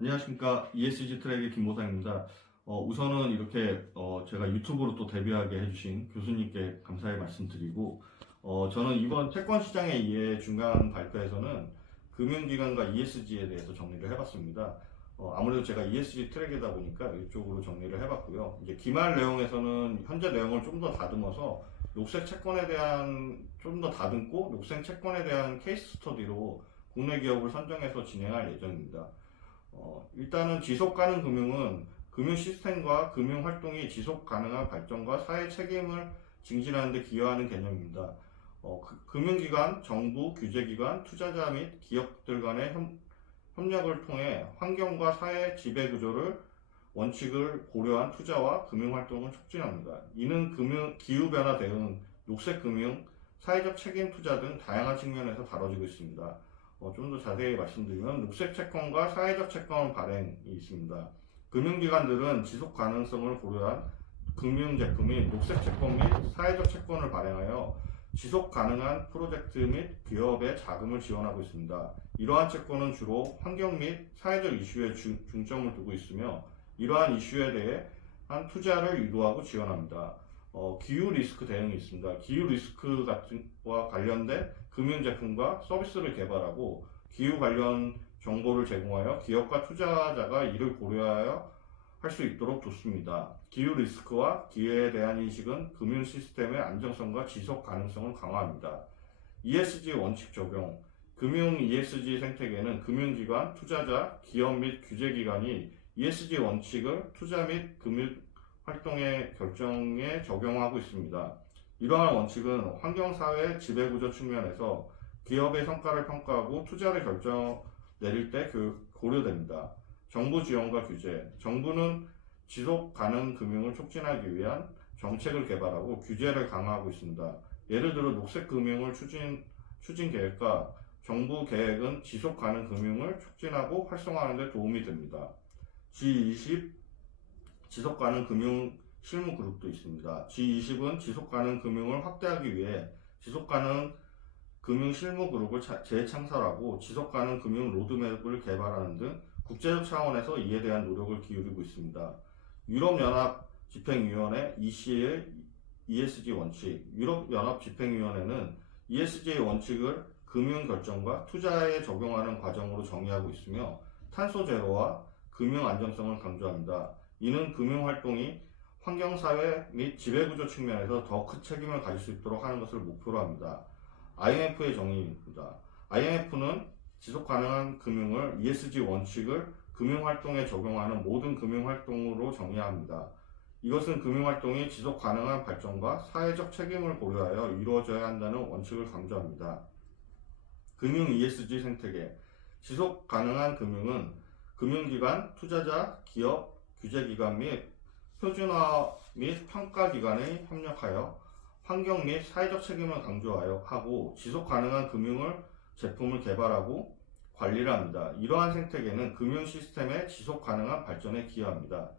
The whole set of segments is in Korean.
안녕하십니까. ESG 트랙의 김보상입니다. 우선은 이렇게 제가 유튜브로 또 데뷔하게 해주신 교수님께 감사의 말씀드리고, 저는 이번 채권 시장의 이해 중간 발표에서는 금융기관과 ESG에 대해서 정리를 해봤습니다. 아무래도 제가 ESG 트랙이다 보니까 이쪽으로 정리를 해봤고요. 이제 기말 내용에서는 현재 내용을 좀 더 다듬어서 녹색 채권에 대한 좀 더 다듬고 녹색 채권에 대한 케이스 스터디로 국내 기업을 선정해서 진행할 예정입니다. 일단은 지속 가능 금융은 금융 시스템과 금융 활동이 지속 가능한 발전과 사회 책임을 증진하는 데 기여하는 개념입니다. 금융기관, 정부, 규제기관, 투자자 및 기업들 간의 협력을 통해 환경과 사회 지배구조를 원칙을 고려한 투자와 금융활동을 촉진합니다. 이는 기후변화 대응, 녹색금융, 사회적 책임 투자 등 다양한 측면에서 다뤄지고 있습니다. 좀 더 자세히 말씀드리면 녹색 채권과 사회적 채권 발행이 있습니다. 금융기관들은 지속 가능성을 고려한 금융제품인 녹색 채권 및 사회적 채권을 발행하여 지속 가능한 프로젝트 및 기업의 자금을 지원하고 있습니다. 이러한 채권은 주로 환경 및 사회적 이슈에 중점을 두고 있으며 이러한 이슈에 대해 한 투자를 유도하고 지원합니다. 기후 리스크 대응이 있습니다. 기후 리스크와 관련된 금융제품과 서비스를 개발하고 기후 관련 정보를 제공하여 기업과 투자자가 이를 고려하여 할 수 있도록 돕습니다. 기후 리스크와 기회에 대한 인식은 금융 시스템의 안정성과 지속 가능성을 강화합니다. ESG 원칙 적용. 금융 ESG 생태계는 금융기관, 투자자, 기업 및 규제기관이 ESG 원칙을 투자 및 금융 활동의 결정에 적용하고 있습니다. 이러한 원칙은 환경사회 지배구조 측면에서 기업의 성과를 평가하고 투자를 내릴 때 고려됩니다. 정부 지원과 규제. 정부는 지속 가능 금융을 촉진하기 위한 정책을 개발하고 규제를 강화하고 있습니다. 예를 들어 녹색 금융을 추진 계획과 정부 계획은 지속 가능 금융을 촉진하고 활성화하는 데 도움이 됩니다. G20 지속 가능 금융 실무 그룹도 있습니다. G20은 지속 가능 금융을 확대하기 위해 지속 가능 금융 실무 그룹을 재창설하고 지속 가능 금융 로드맵을 개발하는 등 국제적 차원에서 이에 대한 노력을 기울이고 있습니다. 유럽연합 집행위원회 EC의 ESG 원칙. 유럽연합 집행위원회는 ESG의 원칙을 금융 결정과 투자에 적용하는 과정으로 정의하고 있으며 탄소 제로와 금융 안정성을 강조합니다. 이는 금융활동이 환경사회 및 지배구조 측면에서 더 큰 책임을 가질 수 있도록 하는 것을 목표로 합니다. IMF의 정의입니다. IMF는 지속가능한 금융을 ESG 원칙을 금융활동에 적용하는 모든 금융활동으로 정의합니다. 이것은 금융활동이 지속가능한 발전과 사회적 책임을 고려하여 이루어져야 한다는 원칙을 강조합니다. 금융 ESG 생태계. 지속가능한 금융은 금융기관, 투자자, 기업, 규제기관 및 표준화 및 평가기관에 협력하여 환경 및 사회적 책임을 강조하고 지속가능한 제품을 개발하고 관리를 합니다. 이러한 생태계는 금융 시스템의 지속가능한 발전에 기여합니다.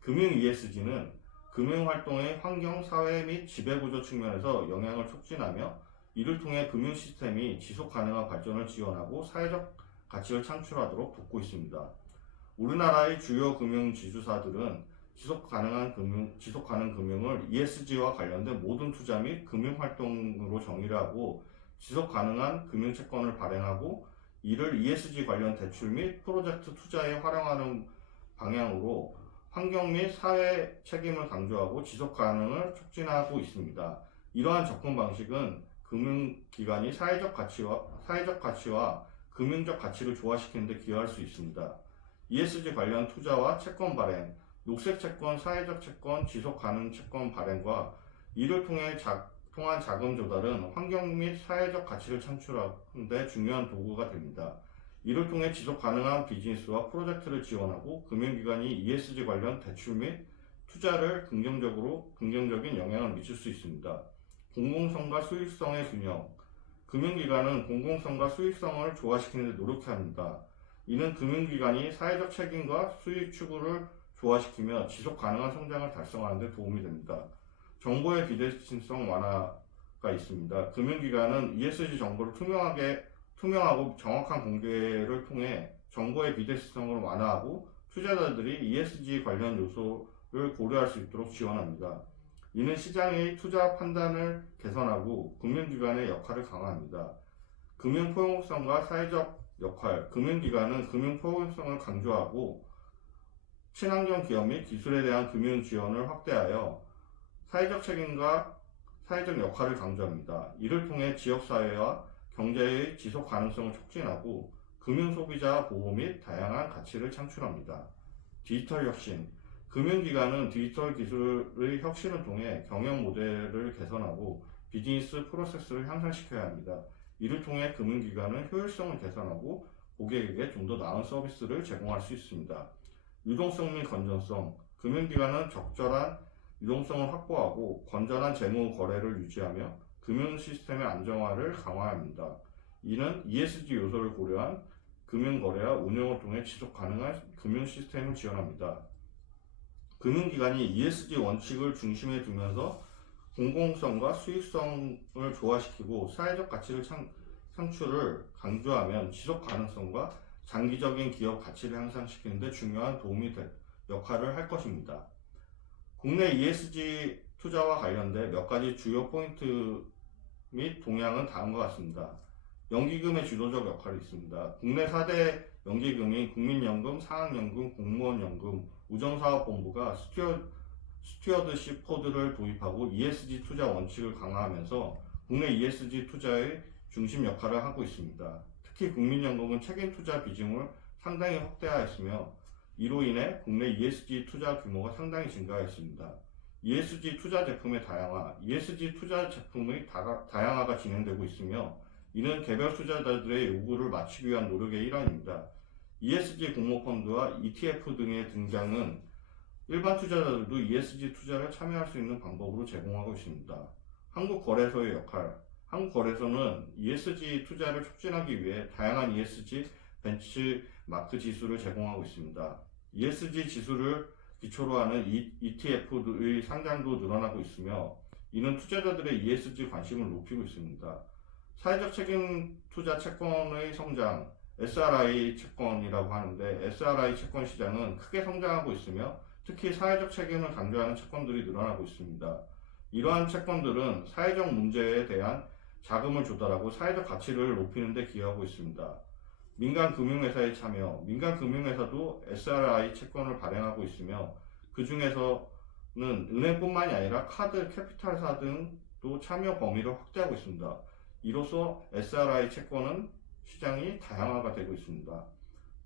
금융 ESG는 금융활동의 환경, 사회 및 지배구조 측면에서 영향을 촉진하며 이를 통해 금융 시스템이 지속가능한 발전을 지원하고 사회적 가치를 창출하도록 돕고 있습니다. 우리나라의 주요 금융 지주사들은 지속 가능 금융을 ESG와 관련된 모든 투자 및 금융 활동으로 정의를 하고 지속 가능한 금융 채권을 발행하고 이를 ESG 관련 대출 및 프로젝트 투자에 활용하는 방향으로 환경 및 사회 책임을 강조하고 지속 가능을 촉진하고 있습니다. 이러한 접근 방식은 금융기관이 사회적 가치와 금융적 가치를 조화시키는 데 기여할 수 있습니다. ESG 관련 투자와 채권 발행, 녹색 채권, 사회적 채권, 지속 가능 채권 발행과 이를 통한 자금 조달은 환경 및 사회적 가치를 창출하는 데 중요한 도구가 됩니다. 이를 통해 지속 가능한 비즈니스와 프로젝트를 지원하고 금융기관이 ESG 관련 대출 및 투자를 긍정적인 영향을 미칠 수 있습니다. 공공성과 수익성의 균형. 금융기관은 공공성과 수익성을 조화시키는 데 노력해야 합니다. 이는 금융기관이 사회적 책임과 수익 추구를 조화시키며 지속 가능한 성장을 달성하는 데 도움이 됩니다. 정보의 비대칭성 완화가 있습니다. 금융기관은 ESG 정보를 투명하게 투명하고 정확한 공개를 통해 정보의 비대칭성을 완화하고 투자자들이 ESG 관련 요소를 고려할 수 있도록 지원합니다. 이는 시장의 투자 판단을 개선하고 금융기관의 역할을 강화합니다. 금융 포용성과 사회적 역할, 금융기관은 금융 포용성을 강조하고 친환경 기업 및 기술에 대한 금융 지원을 확대하여 사회적 책임과 사회적 역할을 강조합니다. 이를 통해 지역사회와 경제의 지속 가능성을 촉진하고 금융 소비자 보호 및 다양한 가치를 창출합니다. 디지털 혁신, 금융기관은 디지털 기술의 혁신을 통해 경영 모델을 개선하고 비즈니스 프로세스를 향상시켜야 합니다. 이를 통해 금융기관은 효율성을 개선하고 고객에게 좀 더 나은 서비스를 제공할 수 있습니다. 유동성 및 건전성, 금융기관은 적절한 유동성을 확보하고 건전한 재무 거래를 유지하며 금융 시스템의 안정화를 강화합니다. 이는 ESG 요소를 고려한 금융 거래와 운영을 통해 지속 가능한 금융 시스템을 지원합니다. 금융기관이 ESG 원칙을 중심에 두면서 공공성과 수익성을 조화시키고 사회적 가치를 창출을 강조하면 지속 가능성과 장기적인 기업 가치를 향상시키는 데 중요한 도움이 될 역할을 할 것입니다. 국내 ESG 투자와 관련된 몇 가지 주요 포인트 및 동향은 다음과 같습니다. 연기금의 주도적 역할이 있습니다. 국내 4대 연기금인 국민연금, 상학연금, 공무원연금, 우정사업본부가 스튜어드십 코드를 도입하고 ESG 투자 원칙을 강화하면서 국내 ESG 투자의 중심 역할을 하고 있습니다. 특히 국민연금은 책임 투자 비중을 상당히 확대하였으며 이로 인해 국내 ESG 투자 규모가 상당히 증가했습니다. ESG 투자 제품의 다양화, ESG 투자 제품의 다양화가 진행되고 있으며 이는 개별 투자자들의 요구를 맞추기 위한 노력의 일환입니다. ESG 공모펀드와 ETF 등의 등장은 일반 투자자들도 ESG 투자를 참여할 수 있는 방법으로 제공하고 있습니다. 한국거래소의 역할, 한국거래소는 ESG 투자를 촉진하기 위해 다양한 ESG 벤치마크 지수를 제공하고 있습니다. ESG 지수를 기초로 하는 ETF의 상장도 늘어나고 있으며 이는 투자자들의 ESG 관심을 높이고 있습니다. 사회적 책임 투자 채권의 성장, SRI 채권이라고 하는데 SRI 채권 시장은 크게 성장하고 있으며 특히 사회적 책임을 강조하는 채권들이 늘어나고 있습니다. 이러한 채권들은 사회적 문제에 대한 자금을 조달하고 사회적 가치를 높이는 데 기여하고 있습니다. 민간 금융회사의 참여, 민간 금융회사도 SRI 채권을 발행하고 있으며 그 중에서는 은행뿐만이 아니라 카드, 캐피탈사 등도 참여 범위를 확대하고 있습니다. 이로써 SRI 채권은 시장이 다양화가 되고 있습니다.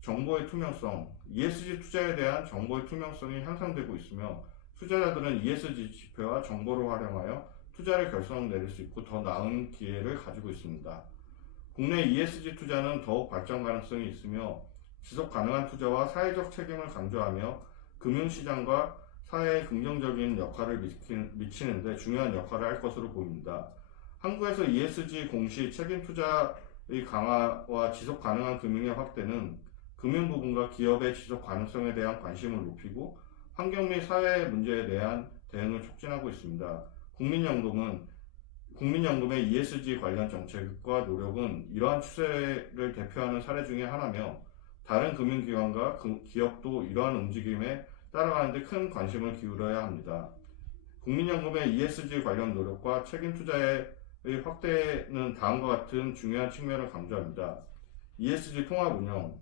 정보의 투명성, ESG 투자에 대한 정보의 투명성이 향상되고 있으며 투자자들은 ESG 지표와 정보를 활용하여 투자를 결정 내릴 수 있고 더 나은 기회를 가지고 있습니다. 국내 ESG 투자는 더욱 발전 가능성이 있으며 지속 가능한 투자와 사회적 책임을 강조하며 금융시장과 사회에 긍정적인 역할을 미치는 데 중요한 역할을 할 것으로 보입니다. 한국에서 ESG 공시 책임 투자의 강화와 지속 가능한 금융의 확대는 금융 부분과 기업의 지속 가능성에 대한 관심을 높이고 환경 및 사회 문제에 대한 대응을 촉진하고 있습니다. 국민연금의 ESG 관련 정책과 노력은 이러한 추세를 대표하는 사례 중에 하나며 다른 금융기관과 기업도 이러한 움직임에 따라가는 데 큰 관심을 기울여야 합니다. 국민연금의 ESG 관련 노력과 책임 투자의 확대는 다음과 같은 중요한 측면을 강조합니다. ESG 통합 운영,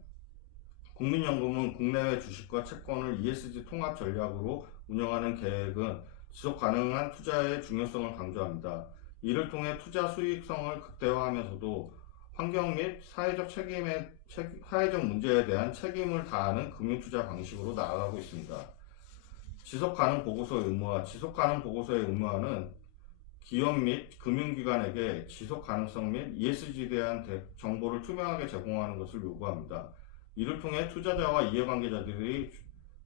국민연금은 국내외 주식과 채권을 ESG 통합 전략으로 운영하는 계획은 지속 가능한 투자의 중요성을 강조합니다. 이를 통해 투자 수익성을 극대화하면서도 환경 및 사회적 문제에 대한 책임을 다하는 금융투자 방식으로 나아가고 있습니다. 지속가능 보고서의 의무화, 지속가능 보고서의 의무화는 기업 및 금융기관에게 지속가능성 및 ESG에 대한 정보를 투명하게 제공하는 것을 요구합니다. 이를 통해 투자자와 이해관계자들이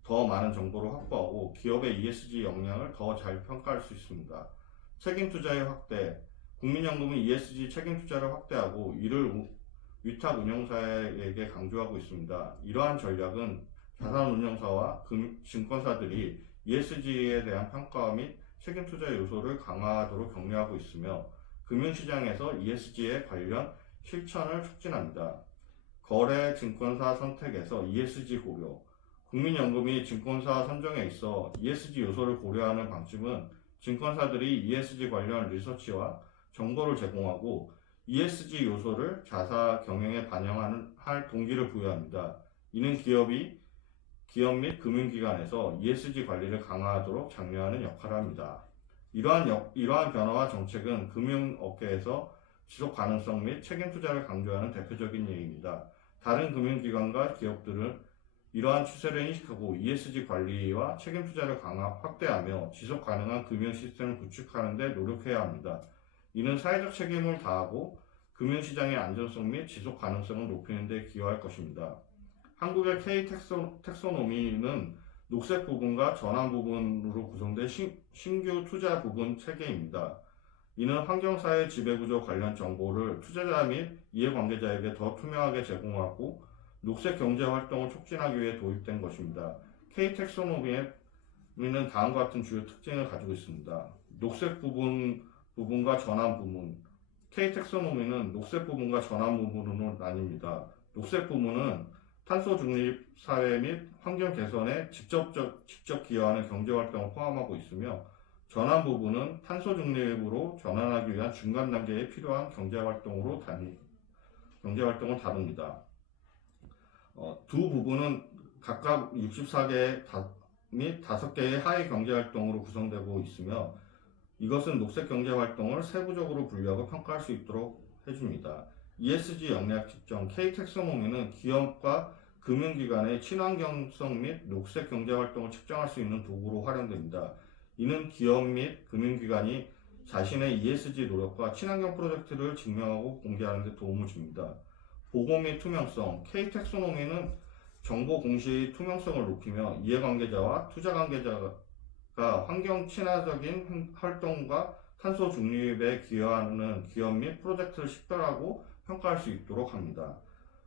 더 많은 정보를 확보하고 기업의 ESG 역량을 더 잘 평가할 수 있습니다. 책임 투자의 확대, 국민연금은 ESG 책임 투자를 확대하고 이를 위탁 운용사에게 강조하고 있습니다. 이러한 전략은 자산운용사와 증권사들이 ESG에 대한 평가 및 책임 투자 요소를 강화하도록 격려하고 있으며 금융시장에서 ESG에 관련 실천을 촉진합니다. 거래 증권사 선택에서 ESG 고려. 국민연금이 증권사 선정에 있어 ESG 요소를 고려하는 방침은 증권사들이 ESG 관련 리서치와 정보를 제공하고 ESG 요소를 자사 경영에 반영할 동기를 부여합니다. 이는 기업 및 금융기관에서 ESG 관리를 강화하도록 장려하는 역할을 합니다. 이러한 변화와 정책은 금융업계에서 지속 가능성 및 책임 투자를 강조하는 대표적인 예입니다. 다른 금융기관과 기업들은 이러한 추세를 인식하고 ESG 관리와 책임 투자를 확대하며 지속 가능한 금융 시스템을 구축하는 데 노력해야 합니다. 이는 사회적 책임을 다하고 금융시장의 안전성 및 지속 가능성을 높이는 데 기여할 것입니다. 한국의 K 텍소노미는 녹색 부분과 전환 부분으로 구성된 신규 투자 부분 체계입니다. 이는 환경사회 지배구조 관련 정보를 투자자 및 이해관계자에게 더 투명하게 제공하고 녹색 경제 활동을 촉진하기 위해 도입된 것입니다. K 텍소노미는 다음과 같은 주요 특징을 가지고 있습니다. 녹색 부분과 전환 부분. K 텍소노미는 녹색 부분과 전환 부분으로 나뉩니다. 녹색 부분은 탄소 중립 사회 및 환경 개선에 직접 기여하는 경제 활동을 포함하고 있으며, 전환 부분은 탄소 중립으로 전환하기 위한 중간 단계에 필요한 경제 활동을 다룹니다. 두 부분은 각각 64개 및 5개의 하위 경제 활동으로 구성되고 있으며, 이것은 녹색 경제 활동을 세부적으로 분류하고 평가할 수 있도록 해줍니다. ESG 역량 측정 K 텍소노미는 기업과 금융기관의 친환경성 및 녹색 경제 활동을 측정할 수 있는 도구로 활용됩니다. 이는 기업 및 금융기관이 자신의 ESG 노력과 친환경 프로젝트를 증명하고 공개하는 데 도움을 줍니다. 보고 및 투명성 K 텍소노미는 정보 공시의 투명성을 높이며 이해관계자와 투자관계자가 환경 친화적인 활동과 탄소 중립에 기여하는 기업 및 프로젝트를 식별하고 평가할 수 있도록 합니다.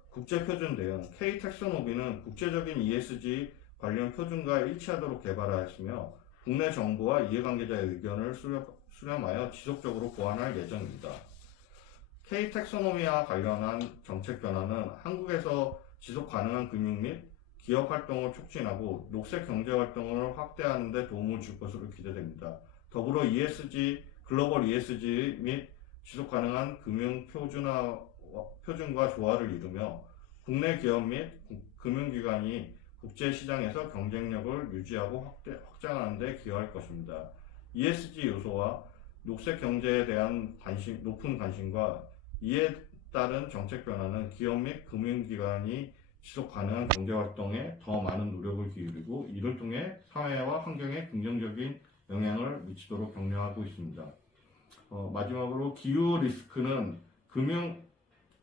국제표준 대응 K 텍소노미는 국제적인 ESG 관련 표준과 일치하도록 개발하였으며, 국내 정부와 이해관계자의 의견을 수렴하여 지속적으로 보완할 예정입니다. K 텍소노미와 관련한 정책 변화는 한국에서 지속 가능한 금융 및 기업 활동을 촉진하고 녹색 경제 활동을 확대하는 데 도움을 줄 것으로 기대됩니다. 더불어 글로벌 ESG 및 지속 가능한 금융 표준과 조화를 이루며 국내 기업 및 금융기관이 국제시장에서 경쟁력을 유지하고 확장하는 데 기여할 것입니다. ESG 요소와 녹색 경제에 대한 높은 관심과 이에 따른 정책 변화는 기업 및 금융기관이 지속 가능한 경제활동에 더 많은 노력을 기울이고, 이를 통해 사회와 환경에 긍정적인 영향을 미치도록 격려하고 있습니다. 마지막으로 기후 리스크는 금융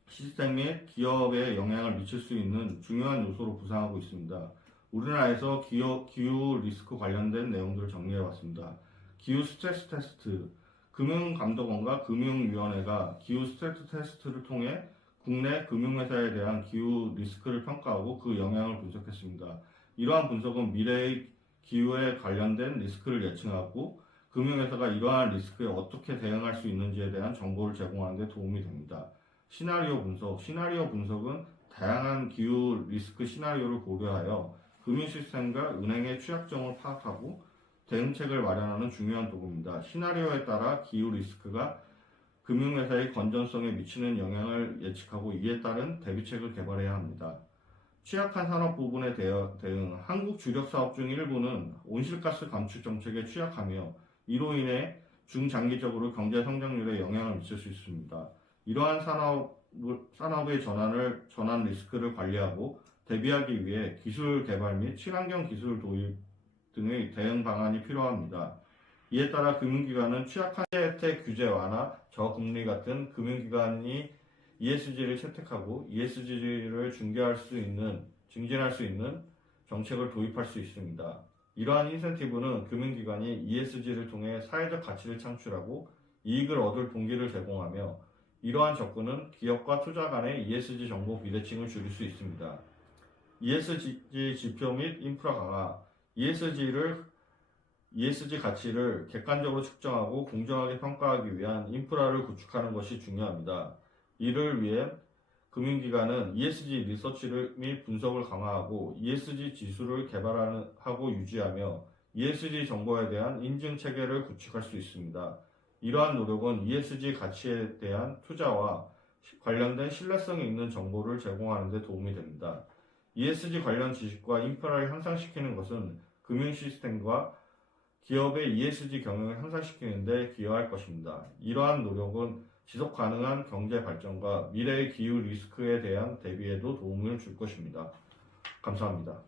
시스템 및 기업에 영향을 미칠 수 있는 중요한 요소로 부상하고 있습니다. 우리나라에서 기후 리스크 관련된 내용들을 정리해봤습니다. 기후 스트레스 테스트. 금융감독원과 금융위원회가 기후 스트레스 테스트를 통해 국내 금융회사에 대한 기후 리스크를 평가하고 그 영향을 분석했습니다. 이러한 분석은 미래의 기후에 관련된 리스크를 예측하고 금융회사가 이러한 리스크에 어떻게 대응할 수 있는지에 대한 정보를 제공하는 데 도움이 됩니다. 시나리오 분석은 다양한 기후 리스크 시나리오를 고려하여 금융 시스템과 은행의 취약점을 파악하고 대응책을 마련하는 중요한 도구입니다. 시나리오에 따라 기후 리스크가 금융회사의 건전성에 미치는 영향을 예측하고 이에 따른 대비책을 개발해야 합니다. 취약한 산업 부분에 대응. 한국 주력 사업 중 일부는 온실가스 감축 정책에 취약하며 이로 인해 중장기적으로 경제 성장률에 영향을 미칠 수 있습니다. 이러한 산업의 전환 리스크를 관리하고 대비하기 위해 기술 개발 및 친환경 기술 도입 등의 대응 방안이 필요합니다. 이에 따라 금융기관은 취약한 혜택 규제 완화, 저금리 같은 금융기관이 ESG를 채택하고 ESG를 증진할 수 있는 정책을 도입할 수 있습니다. 이러한 인센티브는 금융기관이 ESG를 통해 사회적 가치를 창출하고 이익을 얻을 동기를 제공하며, 이러한 접근은 기업과 투자 간의 ESG 정보 비대칭을 줄일 수 있습니다. ESG 지표 및 인프라 강화. ESG 가치를 객관적으로 측정하고 공정하게 평가하기 위한 인프라를 구축하는 것이 중요합니다. 이를 위해 금융기관은 ESG 리서치를 및 분석을 강화하고 ESG 지수를 개발하고 유지하며 ESG 정보에 대한 인증 체계를 구축할 수 있습니다. 이러한 노력은 ESG 가치에 대한 투자와 관련된 신뢰성이 있는 정보를 제공하는 데 도움이 됩니다. ESG 관련 지식과 인프라를 향상시키는 것은 금융 시스템과 기업의 ESG 경영을 향상시키는 데 기여할 것입니다. 이러한 노력은 지속 가능한 경제 발전과 미래의 기후 리스크에 대한 대비에도 도움을 줄 것입니다. 감사합니다.